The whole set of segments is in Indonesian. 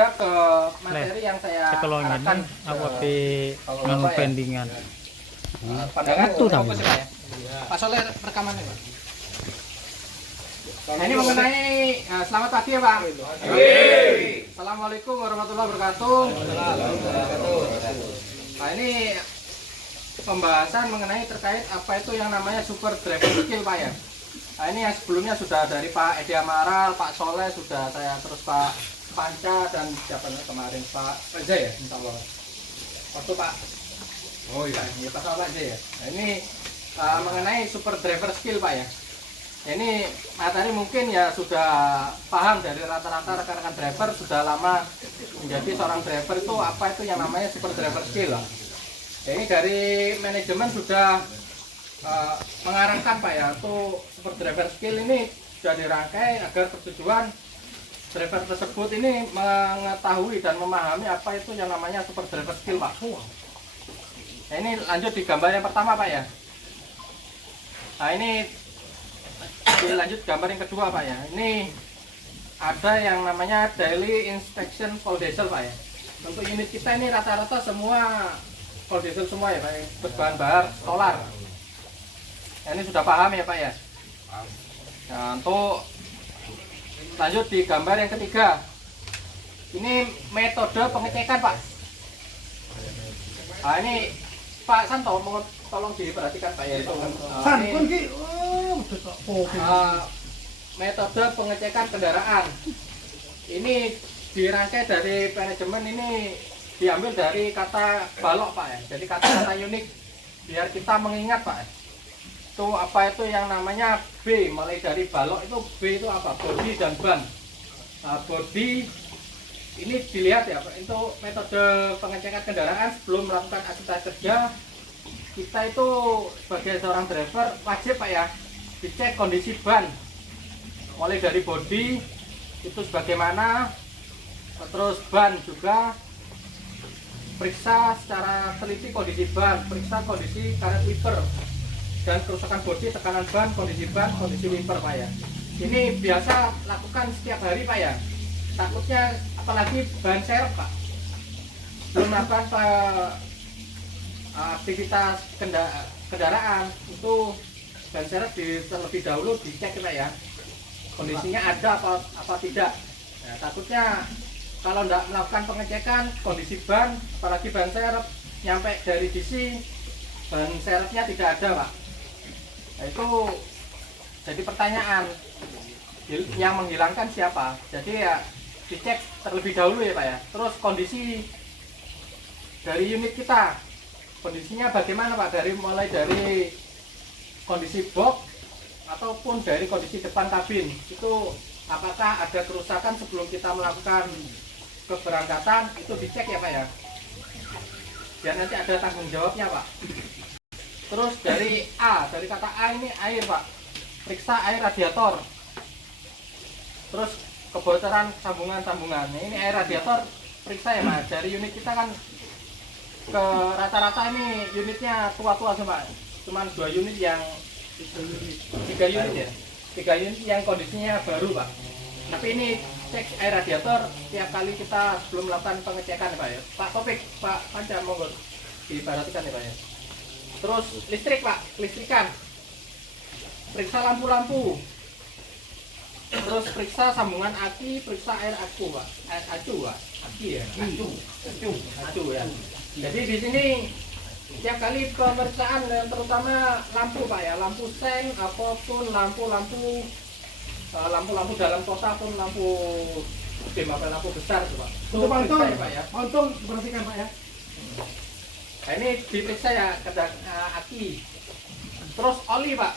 Ke materi yang saya arahkan apa di nganu pendingan. pandangan itu apa sih Pak ya? Pak Soleh rekamannya Pak. Nah, ini mengenai selamat pagi ya Pak. Assalamualaikum warahmatullahi wabarakatuh. Nah ini pembahasan mengenai terkait apa itu yang namanya super driving skill Pak ya. Nah ini yang sebelumnya sudah dari Pak Edi Amaral, Pak Soleh sudah saya terus Pak Panca dan siapa kemarin Pak Reza ya, insya Allah. Waktu Pak. Oh iya, ya Pak Reza ya. Nah ini mengenai super driver skill Pak ya. Ini materi mungkin ya sudah paham dari rata-rata rekan-rekan driver sudah lama menjadi seorang driver itu apa itu yang namanya super driver skill. Ini dari manajemen sudah mengarahkan Pak ya untuk super driver skill ini sudah dirangkai agar bertujuan driver tersebut ini mengetahui dan memahami apa itu yang namanya super driver skill Pak. Nah, ini lanjut di gambar yang pertama Pak ya. Nah ini dilanjut gambar yang kedua Pak ya. Ini ada yang namanya daily inspection full diesel Pak ya. Untuk unit kita ini rata-rata semua full diesel semua ya Pak ya, berbahan bakar solar. Nah, ini sudah paham ya Pak ya. Nah, untuk lanjut di gambar yang ketiga. Ini metode pengecekan Pak. Nah ini Pak Santo tolong diperhatikan Pak ya. Metode pengecekan kendaraan. Ini dirangkai dari manajemen ini diambil dari kata balok Pak ya. Jadi kata-kata unik biar kita mengingat Pak. Itu apa itu yang namanya B, mulai dari balok itu B itu apa? Bodi dan ban. Nah, bodi ini dilihat ya Pak, itu metode pengecekan kendaraan sebelum melakukan aktivitas kerja. Kita itu sebagai seorang driver wajib Pak ya dicek kondisi ban. Mulai dari bodi itu sebagaimana, terus ban juga periksa secara teliti kondisi ban, periksa kondisi karet wiper dan kerusakan bodi, tekanan ban, kondisi wiper Pak ya. Ini biasa lakukan setiap hari Pak ya. Takutnya apalagi ban serep Pak. Belum melakukan aktivitas kendaraan itu ban serep terlebih dahulu dicek Pak ya. Kondisinya ada apa tidak. Nah, takutnya kalau tidak melakukan pengecekan kondisi ban, apalagi ban serep, nyampe dari DC ban serepnya tidak ada Pak. Nah, itu jadi pertanyaan yang menghilangkan siapa. Jadi ya dicek terlebih dahulu ya Pak ya. Terus kondisi dari unit kita, kondisinya bagaimana Pak? Mulai dari kondisi box ataupun dari kondisi depan kabin, itu apakah ada kerusakan sebelum kita melakukan keberangkatan, itu dicek ya Pak ya. Biar nanti ada tanggung jawabnya Pak. Terus dari kata A ini air Pak, periksa air radiator. Terus kebocoran sambungan-sambungan. Ini air radiator periksa ya Pak. Dari unit kita kan ke rata-rata ini unitnya tua-tua sih Pak. Cuman 2 unit yang 3 unit ya. 3 unit yang kondisinya baru Pak. Tapi ini cek air radiator tiap kali kita sebelum melakukan pengecekan ya Pak ya. Pak Topik, Pak Panca monggo diperhatikan ya Pak ya. Terus listrik Pak, listrikan. Periksa lampu-lampu. Terus periksa sambungan aki, periksa air aku Pak. Air acu Pak. Aki ya, acu ya. Jadi di sini setiap kali pemeriksaan terutama lampu Pak ya, lampu seng apapun lampu dalam kota pun lampu lampu besar tuh Pak. Untuk Pak ya. Untung diperhatikan Pak ya. Nah, ini diperiksa ya aki. Terus oli Pak.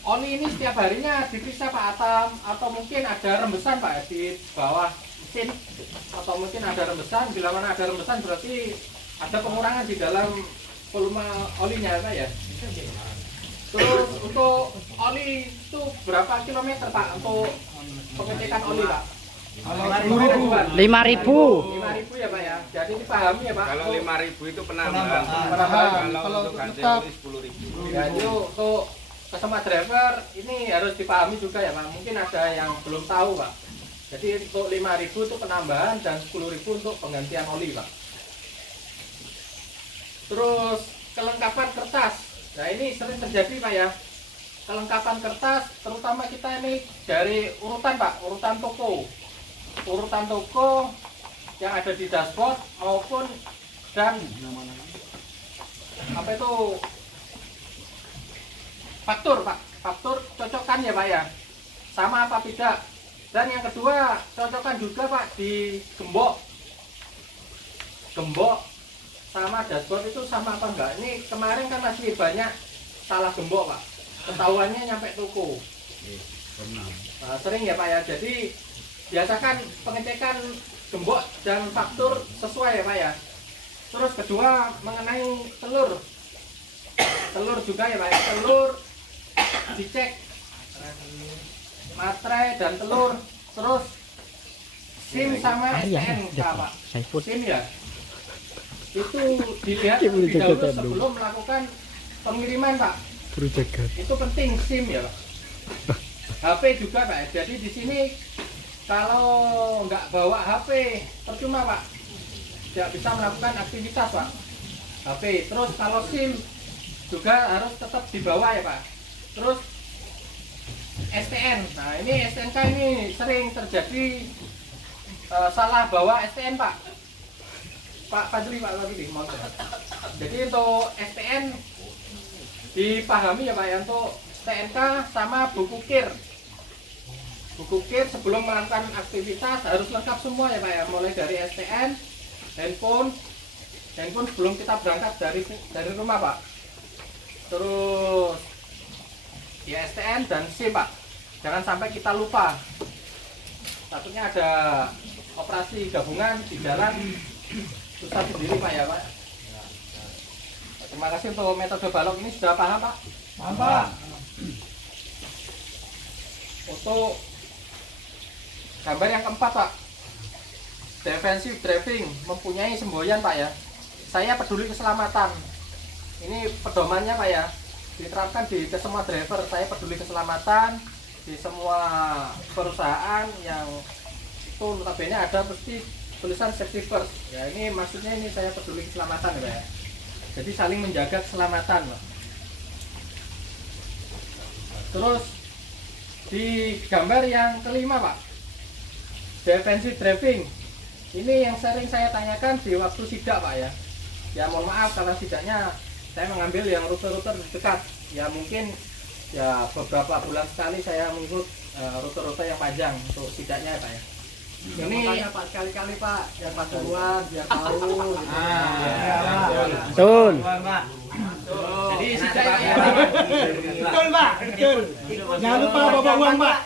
Oli ini setiap harinya diperiksa Pak atau mungkin ada rembesan Pak di bawah mesin, atau mungkin ada rembesan. Bila mana ada rembesan berarti ada pengurangan di dalam volume olinya Pak ya. Terus untuk oli itu berapa kilometer Pak untuk pengecekan oli Pak? 5.000 ya Pak ya. Jadi dipahami ya Pak. Kalau 5.000 itu penambahan. Kalau untuk ganti oli 10.000. Ya itu untuk ke semua driver ini harus dipahami juga ya Pak. Mungkin ada yang belum tahu Pak. Jadi untuk 5.000 itu penambahan dan 10.000 untuk penggantian oli Pak. Terus kelengkapan kertas. Nah ini sering terjadi Pak ya. Kelengkapan kertas terutama kita ini dari urutan Pak, urutan toko. Urutan toko yang ada di dashboard maupun dan apa itu faktur Pak. Faktur cocokkan ya Pak ya. Sama apa tidak? Dan yang kedua, cocokkan juga Pak di gembok. Gembok sama dashboard itu sama apa enggak? Ini kemarin kan masih banyak salah gembok Pak. Ketahuannya nyampe toko. Nah, sering ya Pak ya. Jadi biasakan pengecekan gembok dan faktur sesuai ya Pak ya. Terus kedua mengenai telur. Telur juga ya Pak ya. Telur dicek. Materai dan telur, terus SIM sama STNK Pak. SIM ya, itu dilihat lebih dahulu sebelum melakukan pengiriman Pak. Itu penting SIM ya Pak. HP juga Pak. Jadi di sini kalau nggak bawa HP percuma Pak, tidak bisa melakukan aktivitas Pak. HP. Terus kalau SIM juga harus tetap dibawa ya Pak. Terus STN. Nah ini STNK ini sering terjadi salah bawa STN Pak. Pak Fadli mohon. Jadi untuk STN dipahami ya Pak ya, untuk STNK sama buku KIR. Buku KIR sebelum melakukan aktivitas harus lengkap semua ya Pak ya, mulai dari STN, handphone sebelum kita berangkat dari rumah Pak. Terus ya STN dan SIM Pak, jangan sampai kita lupa. Takutnya ada operasi gabungan di jalan susah sendiri Pak ya Pak. Terima kasih untuk metode balok ini, sudah paham Pak? Paham Pak. Untuk gambar yang keempat Pak, defensive driving, mempunyai semboyan Pak ya. Saya peduli keselamatan. Ini pedomannya Pak ya, diterapkan ke semua driver. Saya peduli keselamatan di semua perusahaan yang itu notabene ada pasti tulisan safety first. Ya ini maksudnya ini saya peduli keselamatan ya Pak ya. Jadi saling menjaga keselamatan Pak. Terus di gambar yang kelima Pak, defensive driving. Ini yang sering saya tanyakan di waktu sidak Pak ya. Ya mohon maaf kalau sidaknya saya mengambil yang rute-rute dekat. Ya mungkin ya beberapa bulan sekali saya mengikut rute-rute yang panjang untuk sidaknya Pak ya. Ini tanya Pak sekali-kali Pak, biar Pak duluan, biar tahu. Betul. Jadi sidaknya Betul Pak, betul. Jangan lupa bawa uang Pak.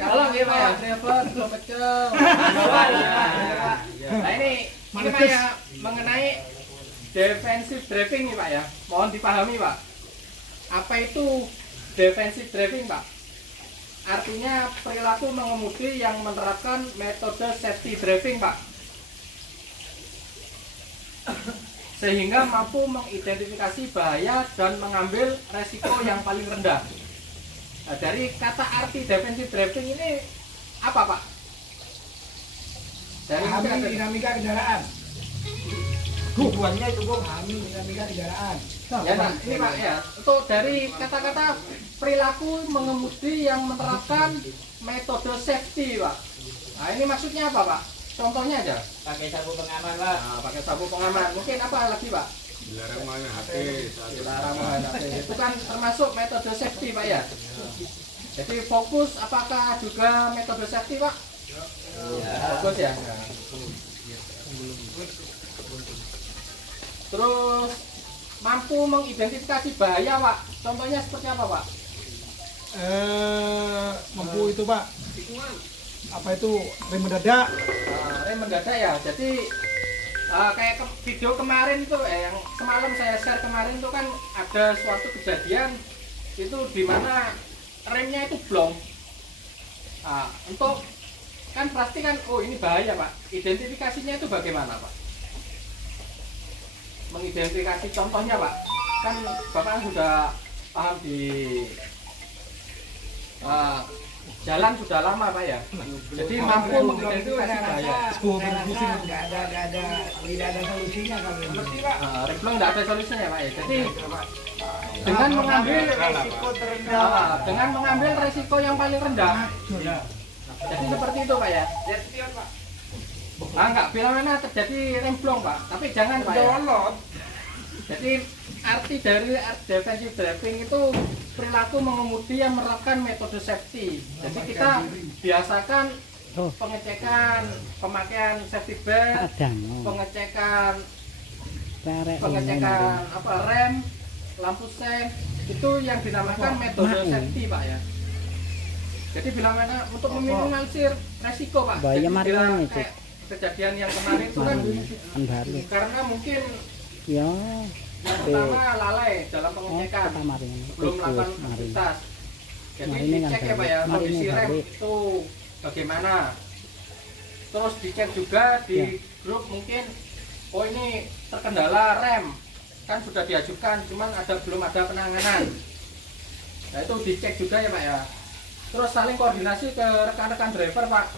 Tolong ya Pak ya, driver belum pecel. Nah ini Pak ya, mengenai defensive driving nih Pak ya, mohon dipahami Pak. Apa itu defensive driving Pak? Artinya perilaku mengemudi yang menerapkan metode safety driving Pak, sehingga mampu mengidentifikasi bahaya dan mengambil resiko yang paling rendah. Nah, dari kata arti defensive driving ini apa Pak? Dari dinamika kendaraan. Tujuannya itu kok memahami dinamika kendaraan. Ya, nah, ini Pak ya, untuk dari kata-kata perilaku mengemudi yang menerapkan metode safety Pak. Nah ini maksudnya apa Pak? Contohnya aja. Pakai sabuk pengaman Pak. Nah, pakai sabuk pengaman. Mungkin apa lagi Pak? Dilarang main HP. Dilarang main HP. Itu kan termasuk metode safety Pak ya. Jadi fokus apakah juga metode safety Pak? Ya. Fokus ya. Terus mampu mengidentifikasi bahaya Pak. Contohnya seperti apa Pak? Mampu itu Pak. Apa itu rem mendadak? Rem mendadak ya. Jadi kayak video kemarin itu yang semalam saya share kemarin itu kan ada suatu kejadian itu di mana remnya itu blong. Nah, untuk kan pasti kan oh ini bahaya Pak. Identifikasinya itu bagaimana Pak? Mengidentifikasi contohnya Pak. Kan Bapak sudah paham di jalan sudah lama Pak ya. Jadi mampu mengidentifikasi bahaya. Tidak ada solusinya kalau ini. Remblong nggak ada solusinya Pak ya. Jadi dengan mengambil Risiko terendah. dengan mengambil resiko yang paling rendah. Jadi seperti itu Pak ya. Enggak, bila mana terjadi remblong Pak, tapi jangan Pak ya. Jadi arti dari defensive driving itu perilaku mengemudi yang menerapkan metode safety. Jadi kita biasakan pengecekan pemakaian safety belt, pengecekan rem, lampu sen, itu yang dinamakan metode safety Pak ya. Jadi bila mana untuk meminimalisir resiko Pak. Jadi bila kayak kejadian yang kemarin itu kan karena mungkin yang pertama lalai dalam pengecekan, belum melakukan aktivitas. Jadi dicek ya Pak ya, kondisi rem itu bagaimana. Terus dicek juga di grup mungkin, oh ini terkendala rem, kan sudah diajukan, cuman belum ada penanganan. Nah itu dicek juga ya Pak ya. Terus saling koordinasi ke rekan-rekan driver Pak.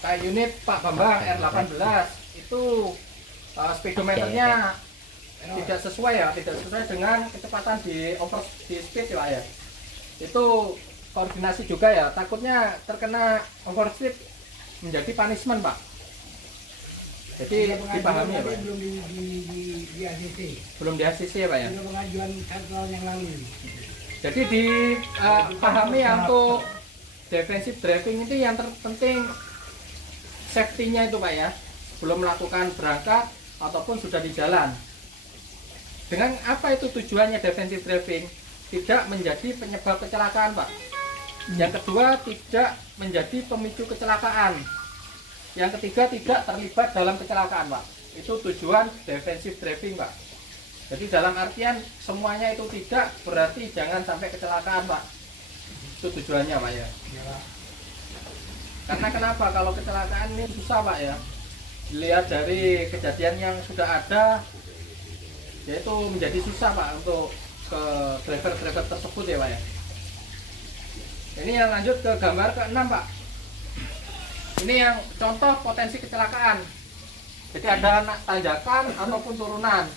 Kayak unit Pak Bambang R18 itu speedometernya tidak sesuai dengan kecepatan di speed ya Pak ya. Itu koordinasi juga ya, takutnya terkena overspeed menjadi punishment Pak. Jadi dipahami ya Pak. Belum di ACC. Belum di ACC ya Pak ya. Belum pengajuan 1 tahun yang lalu. Jadi dipahami ya, untuk defensive driving itu yang terpenting safety-nya itu Pak ya, sebelum melakukan berangkat ataupun sudah di jalan. Dengan apa itu tujuannya defensive driving? Tidak menjadi penyebab kecelakaan Pak. Yang kedua, tidak menjadi pemicu kecelakaan. Yang ketiga, tidak terlibat dalam kecelakaan Pak. Itu tujuan defensive driving Pak. Jadi dalam artian semuanya itu tidak berarti jangan sampai kecelakaan Pak. Itu tujuannya Pak ya. Karena kenapa? Kalau kecelakaan ini susah Pak ya. Dilihat dari kejadian yang sudah ada, yaitu menjadi susah Pak untuk ke driver-driver tersebut ya Pak ya. Ini yang lanjut ke gambar ke-6 Pak. Ini yang contoh potensi kecelakaan. Jadi ada tanjakan ataupun turunan.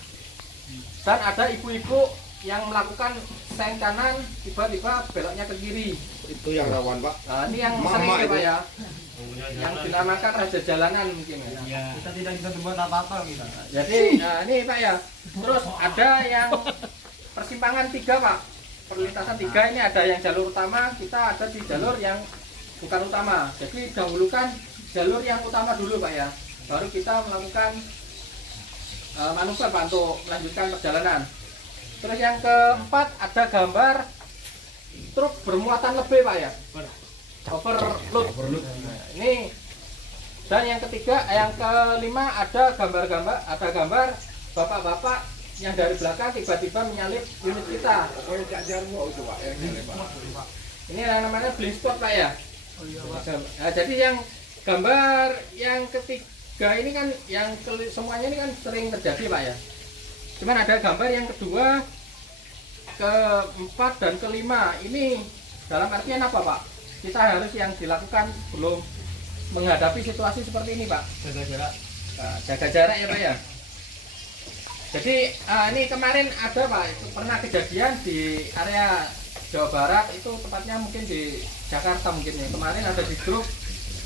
Dan ada ibu-ibu yang melakukan sen kanan, tiba-tiba beloknya ke kiri. Itu yang rawan Pak. Nah, ini yang sering ya Pak ya. Yang dinamakan raja jalanan mungkin ya. Kita tidak bisa berbuat apa-apa gitu. Jadi ini Pak ya. Terus ada yang persimpangan 3 Pak. Perlintasan 3 ini ada yang jalur utama, kita ada di jalur yang bukan utama. Jadi dahulukan jalur yang utama dulu Pak ya. Baru kita melakukan manuver Pak untuk melanjutkan perjalanan. Terus yang keempat ada gambar truk bermuatan lebih Pak ya. Overload. Ini. Dan yang ketiga, yang kelima ada gambar bapak-bapak yang dari belakang tiba-tiba menyalip unit kita. Ini yang namanya blind spot Pak ya. Nah, jadi yang gambar yang ketiga ini kan semuanya ini kan sering terjadi Pak ya. Cuman ada gambar yang kedua, keempat dan kelima ini dalam artian apa Pak? Kita harus yang dilakukan sebelum menghadapi situasi seperti ini Pak. Jaga jarak ya Pak ya. Jadi ini kemarin ada Pak, pernah kejadian di area Jawa Barat, itu tepatnya mungkin di Jakarta mungkin ya. Kemarin ada di grup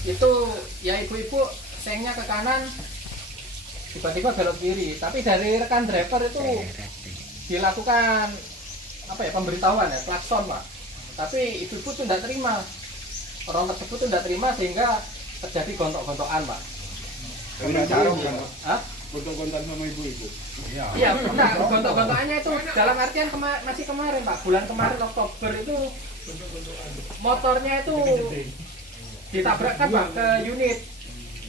itu ya, ibu-ibu sengnya ke kanan, tiba-tiba belok kiri. Tapi dari rekan driver itu dilakukan pemberitahuan ya, klakson Pak. Tapi ibu-ibu itu tidak terima, orang tersebut itu tidak terima sehingga terjadi gontok-gontokan Pak. Gontok-gontokan sama ibu-ibu. Iya, benar. Gontok-gontokannya itu dalam artian masih kemarin Pak, bulan kemarin Oktober itu motornya itu ditabrakkan Pak ke unit.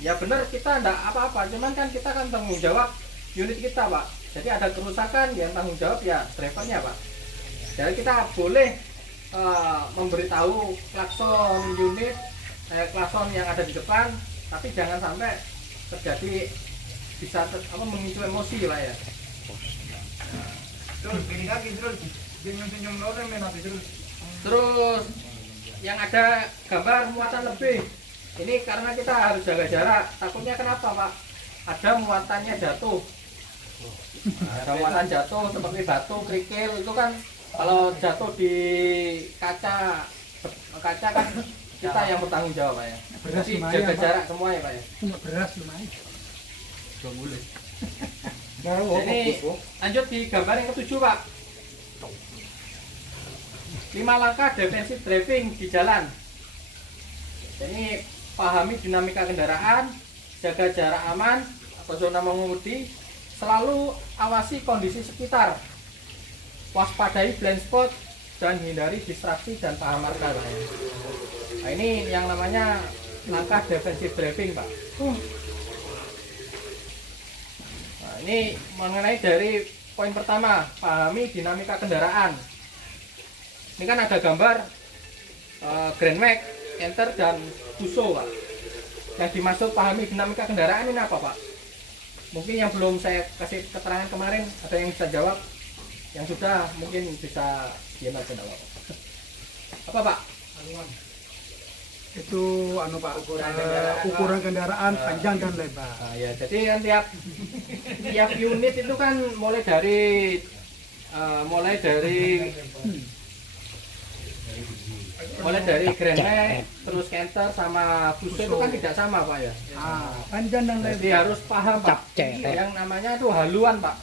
Ya benar, kita enggak apa-apa, cuman kan kita kan tanggung jawab unit kita Pak. Jadi ada kerusakan, yang tanggung jawab ya drivernya Pak. Jadi kita boleh memberitahu klakson unit, klakson yang ada di depan, tapi jangan sampai terjadi bisa memicu emosi lah ya. Terus gini kaki terus senyum-senyum orang main habis terus Terus yang ada gambar muatan lebih, ini karena kita harus jaga jarak. Takutnya kenapa Pak? Ada muatannya jatuh. Nah, ada muatan jatuh seperti batu, kerikil itu kan kalau jatuh di kaca kan kita yang bertanggung jawab Pak ya. Beras Jadi lumayan, jaga Pak. jarak semua ya Pak ya. Cuma beras lumayan. Ini lanjut di gambar yang ketujuh Pak. 5 langkah defensive driving di jalan. Jadi pahami dinamika kendaraan, jaga jarak aman atau zona mengemudi, selalu awasi kondisi sekitar, waspadai blind spot dan hindari distraksi dan paham marka. Nah, ini yang namanya langkah defensive driving Pak. Nah, ini mengenai dari poin pertama, pahami dinamika kendaraan. Ini kan ada gambar Grand Max, Enter dan Tuso Pak. Yang dimaksud pahami dinamika kendaraan ini apa Pak? Mungkin yang belum saya kasih keterangan kemarin ada yang bisa jawab, yang sudah mungkin bisa diam aja Pak. Apa Pak? Itu Pak, ukuran kendaraan panjang dan lebar. Nah, ya, jadi kan tiap unit itu kan mulai dari Grand Max, terus Canter sama Fuso itu kan tidak sama Pak ya. Panjang dan Jadi lebar. harus paham Pak. Yang namanya itu haluan Pak.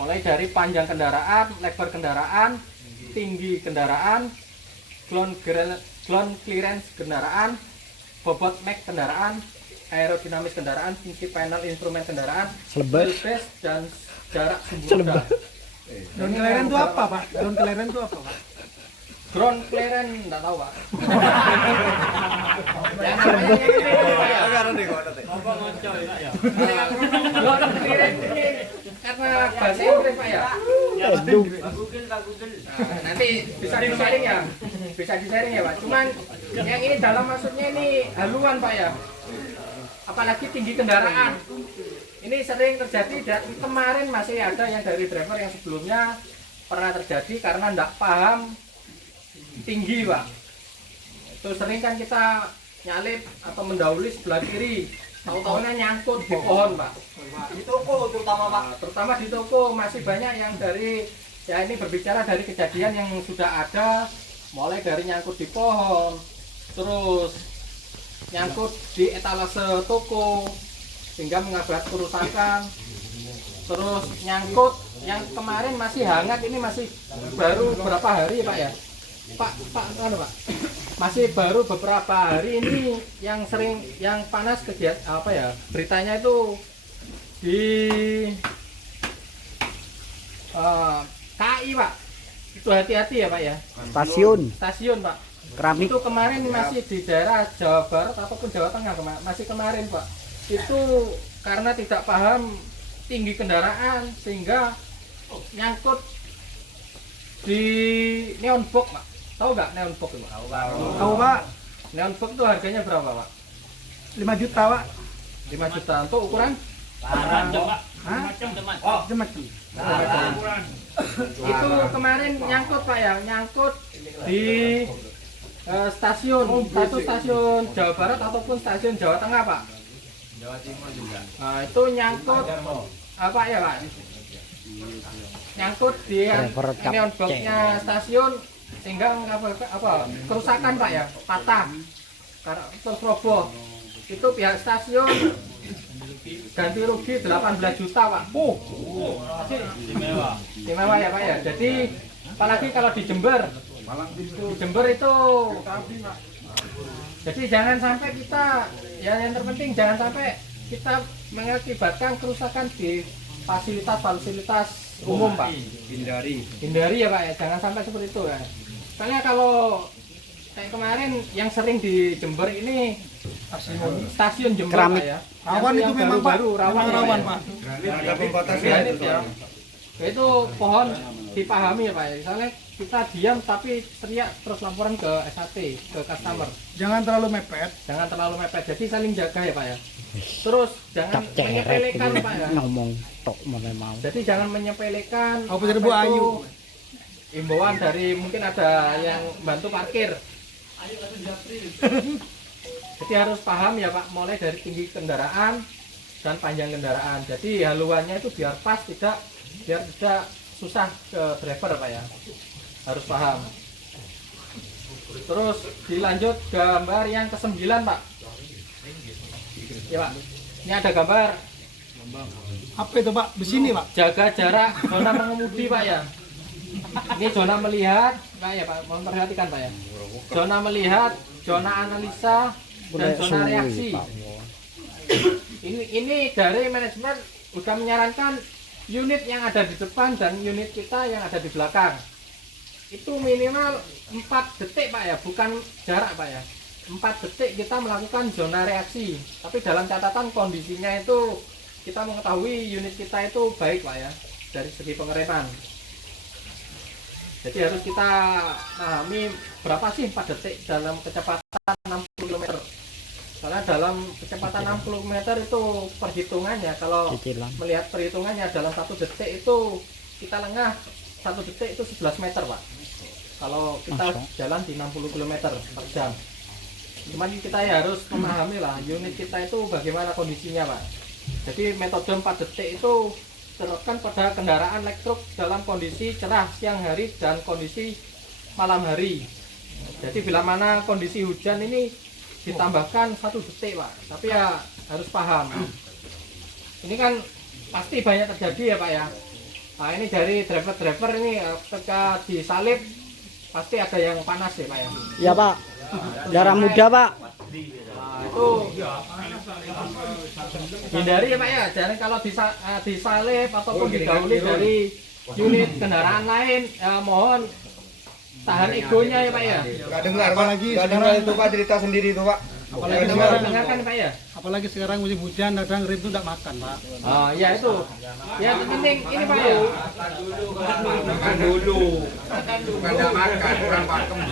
Mulai dari panjang kendaraan, lebar kendaraan, tinggi kendaraan, ground clearance kendaraan, bobot max kendaraan, aerodinamis kendaraan, fungsi panel instrumen kendaraan, wheelbase dan jarak sumber udara. Ground clearance itu apa Pak? Ground clearance itu apa Pak? Ground clearance enggak tahu Pak. Yang namanya ini Pak ya. Ground clearance ini karena bahasa Inggris Pak ya. Nah, nanti bisa di-sharing ya. Bisa di-sharing ya Pak. Cuman yang ini dalam maksudnya ini haluan Pak ya. Apalagi tinggi kendaraan. Ini sering terjadi dan kemarin masih ada yang dari driver yang sebelumnya pernah terjadi karena enggak paham tinggi Pak. Itu sering kan kita nyalip atau mendahului sebelah kiri, tahu-tahunya nyangkut di pohon Pak. Di toko terutama Pak. Terutama di toko masih banyak yang dari ya ini berbicara dari kejadian yang sudah ada, mulai dari nyangkut di pohon, terus nyangkut di etalase toko sehingga mengakibatkan kerusakan, terus nyangkut yang kemarin masih hangat, ini masih baru beberapa hari Pak ya. Pak, masih baru beberapa hari ini yang sering yang panas kegiatan apa ya beritanya itu di KI Pak, itu hati-hati ya Pak ya. Stasiun Pak. Keramik. Itu kemarin masih di daerah Jawa Barat ataupun Jawa Tengah masih kemarin Pak. Itu karena tidak paham tinggi kendaraan sehingga nyangkut di neon box Pak. Tahu nggak neon box itu? Tahu Pak? Neon box itu harganya berapa Pak? 5 juta Pak. 5 juta untuk ukuran? Hah? Jemati. Itu kemarin nyangkut Pak ya, nyangkut di stasiun, satu stasiun Jawa Barat ataupun stasiun Jawa Tengah Pak. Jawa Timur juga. Nah, itu nyangkut apa ya Pak? Nyangkut di neon box-nya stasiun sehingga apa kerusakan Pak ya, patah karena terus roboh. Itu pihak stasiun ganti rugi 18 juta Pak. Istimewa ya Pak ya. Jadi apalagi kalau di Jember, Jember itu jadi jangan sampai kita ya yang terpenting jangan sampai kita mengakibatkan kerusakan di fasilitas umum Pak. Hindari ya Pak ya, jangan sampai seperti itu ya. Soalnya kalau kayak kemarin yang sering di Jember ini stasiun Jember Pak ya. Rawan itu memang Pak. rawan Rawan ya. Pak. Ada pembatasnya Granit itu. ya. Itu pohon dipahami ya Pak ya. Misalnya kita diam tapi teriak terus laporan ke SAT, ke customer. Jangan terlalu mepet. Jangan terlalu mepet. Jadi saling jaga ya Pak ya. Terus jangan menyepelekan Pak ya. ngomong tok mau. Jadi jangan menyepelekan Apa apa Bu itu Ayu? imbauan dari mungkin ada yang bantu parkir. Jadi harus paham ya Pak, mulai dari tinggi kendaraan dan panjang kendaraan. Jadi haluannya itu biar pas, biar tidak susah ke driver Pak ya. Harus paham. Terus dilanjut gambar yang ke-9 Pak. Ya Pak. Ini ada gambar Apa itu Pak? Di sini Pak. jaga jarak zona mengemudi Pak ya. Ini zona melihat, Pak ya Pak, mohon perhatikan Pak ya. Zona melihat, zona analisa, dan zona reaksi. Ini dari manajemen udah menyarankan unit yang ada di depan dan unit kita yang ada di belakang itu minimal 4 detik Pak ya, bukan jarak Pak ya. 4 detik kita melakukan zona reaksi, tapi dalam catatan kondisinya itu kita mengetahui unit kita itu baik Pak ya dari segi pengereman. Jadi harus kita pahami berapa sih 4 detik dalam kecepatan 60 km. Karena dalam kecepatan 60 meter itu perhitungannya, kalau melihat perhitungannya dalam 1 detik itu kita lengah 1 detik itu 11 meter Pak. Kalau kita jalan di 60 km per jam. Cuman kita ya harus memahami lah unit kita itu bagaimana kondisinya Pak. Jadi metode 4 detik itu terapkan pada kendaraan light truck dalam kondisi cerah siang hari dan kondisi malam hari. Jadi bila mana kondisi hujan ini ditambahkan 1 detik Pak. Tapi ya harus paham. Ini kan pasti banyak terjadi ya Pak ya. Nah ini dari driver-driver ini ketika disalip pasti ada yang panas ya Pak ya. Iya Pak. Darah muda Pak. Nah, itu hindari ya Pak ya. Jangan kalau disalip ataupun didahului dari unit kendaraan lain, mohon tahan egonya ya Pak ya. Nggak dengar Pak lagi. Nggak dengar itu Pak cerita sendiri itu Pak. Apalagi dengarkan Pak ya. Apalagi sekarang musim hujan, kadang rib itu tidak makan Pak. Oh iya itu. Ya penting ini Pak ya. Makan dulu. Pada makan kurang pakem.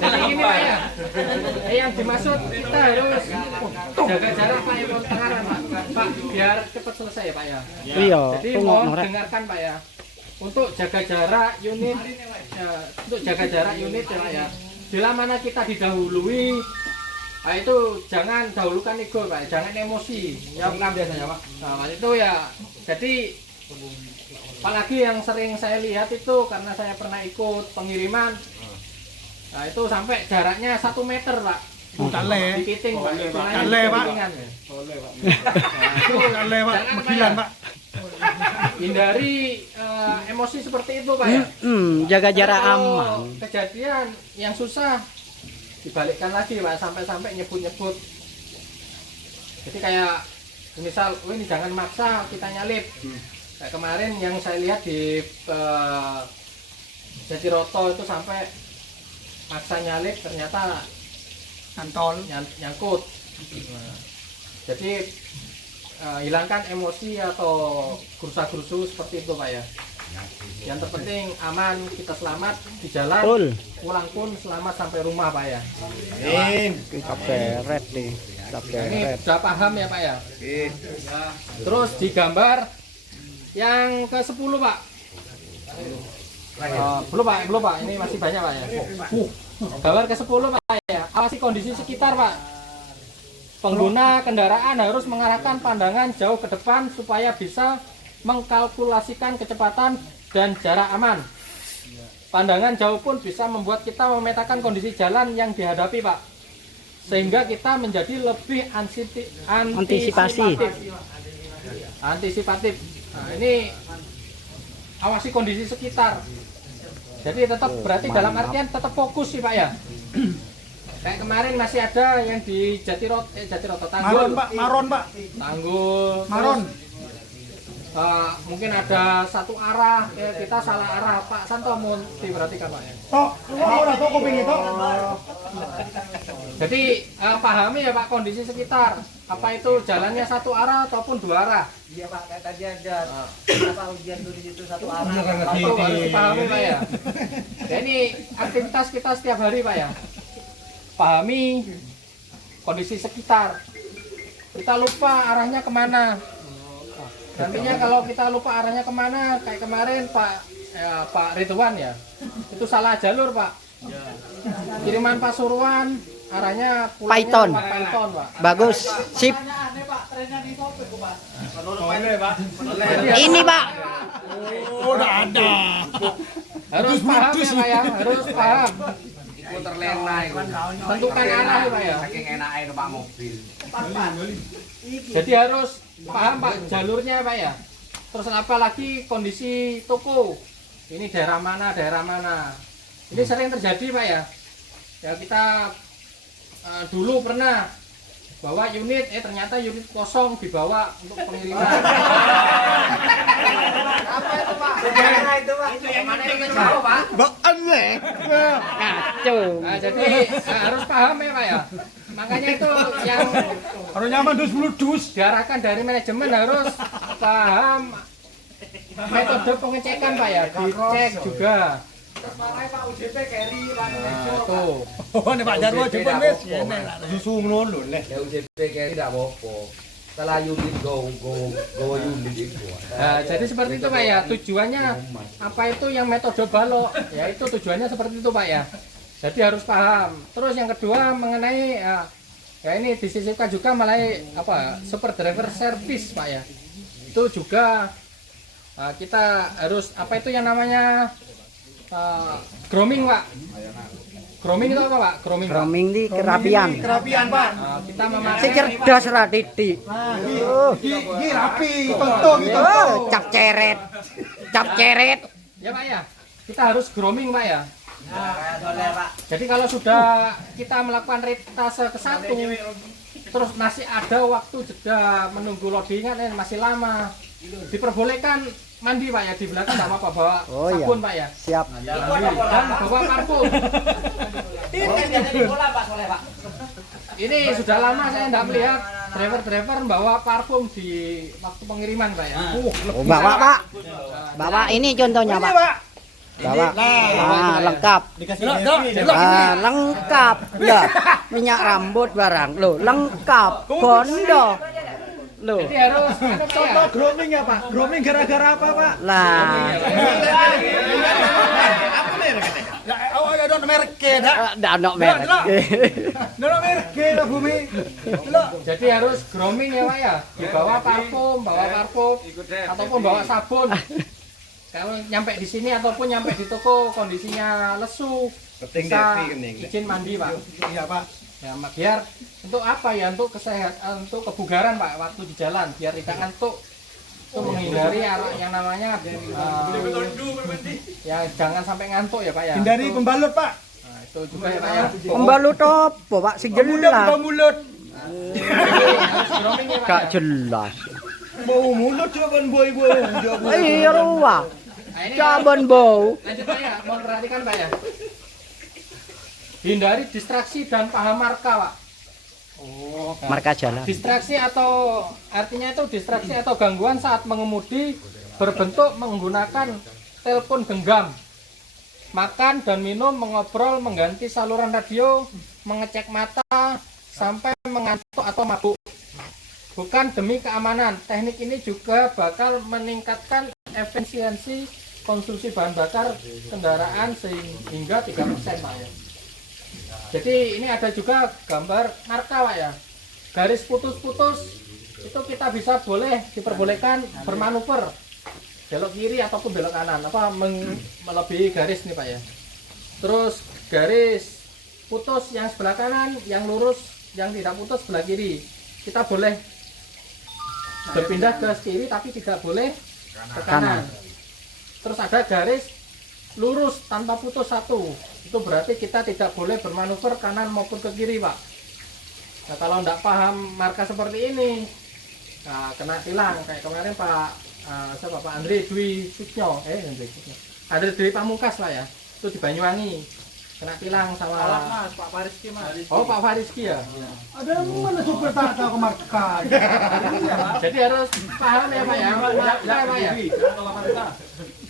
Jadi ini Pak ya. Yang dimaksud kita harus jaga jarak Pak ya, pengeran Pak. Pak biar cepat selesai ya Pak ya. Iya. Jadi mohon dengarkan Pak ya. Untuk jaga jarak unit ya Pak ya. Bila mana kita didahului, nah itu jangan dahulukan ego Pak, jangan emosi. Yang biasanya Pak. Nah itu ya, jadi apalagi yang sering saya lihat itu karena saya pernah ikut pengiriman, nah itu sampai jaraknya 1 meter Pak. Kale. Dikiting Pak. Kale Pak. Kale Pak. Mobilan Pak. Hindari emosi seperti itu Pak ya. Jaga jarak Kalau aman. kejadian yang susah dibalikkan lagi Pak, sampai nyebut-nyebut. Jadi kayak misal, ini jangan maksa kita nyalip. Kayak kemarin yang saya lihat di Jatiroto itu sampai maksa nyalip ternyata nyangkut. Nah, jadi hilangkan emosi atau gerusa-gerusu seperti itu Pak ya. Yang terpenting aman, kita selamat di jalan, pulang pun selamat sampai rumah Pak ya. Kita beret nih. Kita Ini beret. sudah paham ya Pak ya. Terus digambar yang ke-10 Pak. Belum Pak, ini masih banyak Pak ya. Gambar ke-10 Pak ya. Awasi kondisi sekitar Pak. Pengguna kendaraan harus mengarahkan pandangan jauh ke depan supaya bisa mengkalkulasikan kecepatan dan jarak aman. Pandangan jauh pun bisa membuat kita memetakan kondisi jalan yang dihadapi Pak. Sehingga kita menjadi lebih antisipatif. Nah, ini awasi kondisi sekitar. Jadi tetap berarti dalam artian tetap fokus sih Pak ya. Kayak kemarin masih ada yang di Jatiroto Tanggul. Maron Pak. Tanggul. Maron. Mungkin ada satu arah, kita salah arah. Pak Santo mau diperhatikan Pak ya. Jadi pahami ya Pak kondisi sekitar. Apa itu jalannya satu arah ataupun 2 arah? Iya Pak, kayak tadi ada apa ujian tulis itu 1 arah. Itu harus dipahami Pak ya. Ya ini aktivitas kita setiap hari Pak ya. Pahami kondisi sekitar. Kita lupa arahnya kemana. Nantinya kalau kita lupa arahnya kemana, kayak kemarin Pak Pak Ridwan ya, itu salah jalur Pak. Kiriman Pasuruan arahnya Python. Python Pak. Bagus. Sip. Ini Pak. Oh, udah ada. Harus paham ya Pak ya, harus paham. Iku terlena iku. Tentukan arah ya Pak ya. Saking enake numpak mobil. Jadi harus paham Pak jalurnya Pak ya. Terus apalagi kondisi toko. Ini daerah mana, daerah mana. Ini sering terjadi Pak ya. Ya kita dulu pernah bawa unit, ternyata unit kosong dibawa untuk pengiriman. Apa itu Pak? Sejarah itu Pak. Yang mana yang tahu, Pak? Bakan le. Kacau. Nah, jadi harus paham ya Pak ya. Makanya itu yang Harus nyaman dus bulu dus. diarahkan dari manajemen harus paham metode pengecekan Pak ya, dicek juga. Terus marahin Pak UJP carry Pak. Nah, tuh. Oh, nih Pak Jarwo cepet wis. Susu ngono lho le. Ya UJP kayak tidak apa-apa. Setelah unit go unit itu. Nah, jadi seperti itu Pak ya. Tujuannya apa itu yang metode balok? Ya itu tujuannya seperti itu Pak ya. Jadi harus paham. Terus yang kedua mengenai ya ini disisipkan juga melalui apa super driver service Pak ya. Itu juga kita harus apa itu yang namanya grooming Pak. Grooming itu apa Pak? Grooming. Pak. Grooming di kerapian. Kerapian Pak. Kita memakai Si cerdas lah Didi. Gi rapi, tonto gitu. Oh, cap ceret. Cap ceret. ya Pak ya. Kita harus grooming Pak ya. Nah, kayak soler Pak. Jadi kalau sudah kita melakukan retase ke satu, terus masih ada waktu jeda menunggu loadingan masih lama, diperbolehkan mandi Pak ya, di belakang nggak apa-apa bawa Oh, iya. sabun Pak ya, Siap. dan bawa parfum. Ini jadi bola Pak soler Pak. Ini sudah lama saya nggak melihat driver-driver bawa parfum di waktu pengiriman Pak ya. Oh, bawa Pak. Bawa ini contohnya Pak. Bawa. Ah, lengkap. Dikasih Lengkap. Ya. Minyak rambut barang. Loh, lengkap. Bondo. Loh. Jadi harus Pak ya. grooming ya Pak. Grooming gara-gara apa Pak? Lah. Ya, awak ada merek dah. Ndak ono merek. Ada merek lah bumi. Delok. Jadi harus grooming ya Pak ya, dibawa parfum, ataupun bawa sabun. Kalau nyampe di sini ataupun nyampe di toko kondisinya lesu, bisa izin mandi Pak. Iya Pak. Ya biar untuk apa ya, untuk kesehatan, untuk kebugaran Pak waktu di jalan, biar tidak ngantuk, untuk menghindari yang namanya ya jangan sampai ngantuk ya Pak ya. Hindari pembalut Pak. Nah, itu juga ya Pak ya. Pembalut apa Pak? Sing jelas. Bau mulut. Harus grooming ya Pak Gak ya. jelas. Bau mulut coba bau. Iya ruah. Nah, ini Caban bau. lanjut Pak ya, mau perhatikan Pak ya. Hindari distraksi dan paham marka Pak. Oh, Marka jalan. distraksi atau artinya itu distraksi atau gangguan saat mengemudi berbentuk menggunakan telepon genggam, makan dan minum, mengobrol, mengganti saluran radio, mengecek mata, sampai mengantuk atau mabuk. Bukan demi keamanan, teknik ini juga bakal meningkatkan efisiensi konsumsi bahan bakar kendaraan sehingga 3% Pak ya. Jadi ini ada juga gambar marka Pak ya. Garis putus-putus itu kita bisa diperbolehkan bermanuver belok kiri ataupun belok kanan, melebihi garis nih Pak ya. Terus garis putus yang sebelah kanan, yang lurus, yang tidak putus sebelah kiri. Kita boleh berpindah ke kiri tapi tidak boleh ke kanan. Terus ada garis lurus tanpa putus satu, itu berarti kita tidak boleh bermanuver kanan maupun ke kiri Pak. Nah, kalau tidak paham marka seperti ini, nah, kena tilang kayak kemarin Pak Andre Dwi Sutyo, Andre Dwi Pamungkas Pak ya, itu di Banyuwangi kena tilang sama Mas, Pak Fariski Mas. Oh Pak Fariski ya. Ada mana supir tak tahu marka. Jadi harus paham ya Pak ya, marka ya Pak ya.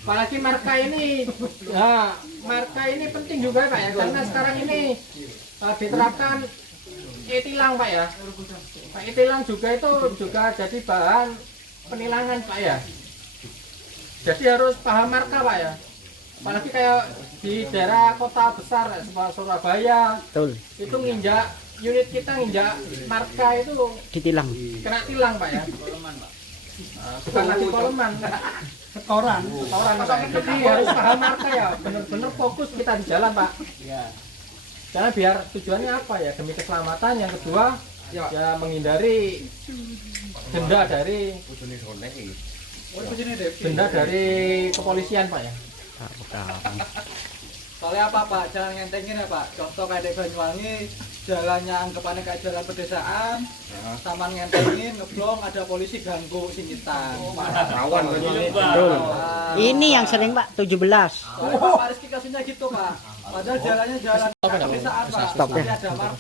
Apalagi marka ini, ya marka ini penting juga Pak ya, karena sekarang ini diterapkan e-tilang Pak ya. Pak e-tilang juga itu juga jadi bahan penilangan Pak ya. Jadi harus paham marka Pak ya. Apalagi kayak di daerah kota besar seperti Surabaya, Betul. itu nginjak unit kita nginjak marka itu Ditilang. kena tilang Pak ya. Bukan lagi poleman, Setoran. setoran Pak. Jadi harus paham marka ya, bener-bener fokus kita di jalan Pak. Karena biar tujuannya apa ya, demi keselamatan. Yang kedua ya menghindari denda dari kepolisian Pak ya. Soalnya apa Pak? Jalan ngentengin ya Pak. Contoh kayak di Banyuwangi, jalannya anggapannya kayak jalan pedesaan, taman ngentengin, ngeblong, ada polisi ganggu singitan. Rawan Betul. Ini yang sering Pak 17. Soalnya Pak Rizky kasusnya gitu Pak. Padahal jalannya jalan pedesaan Pak. Stop ya. Tapi ada marka.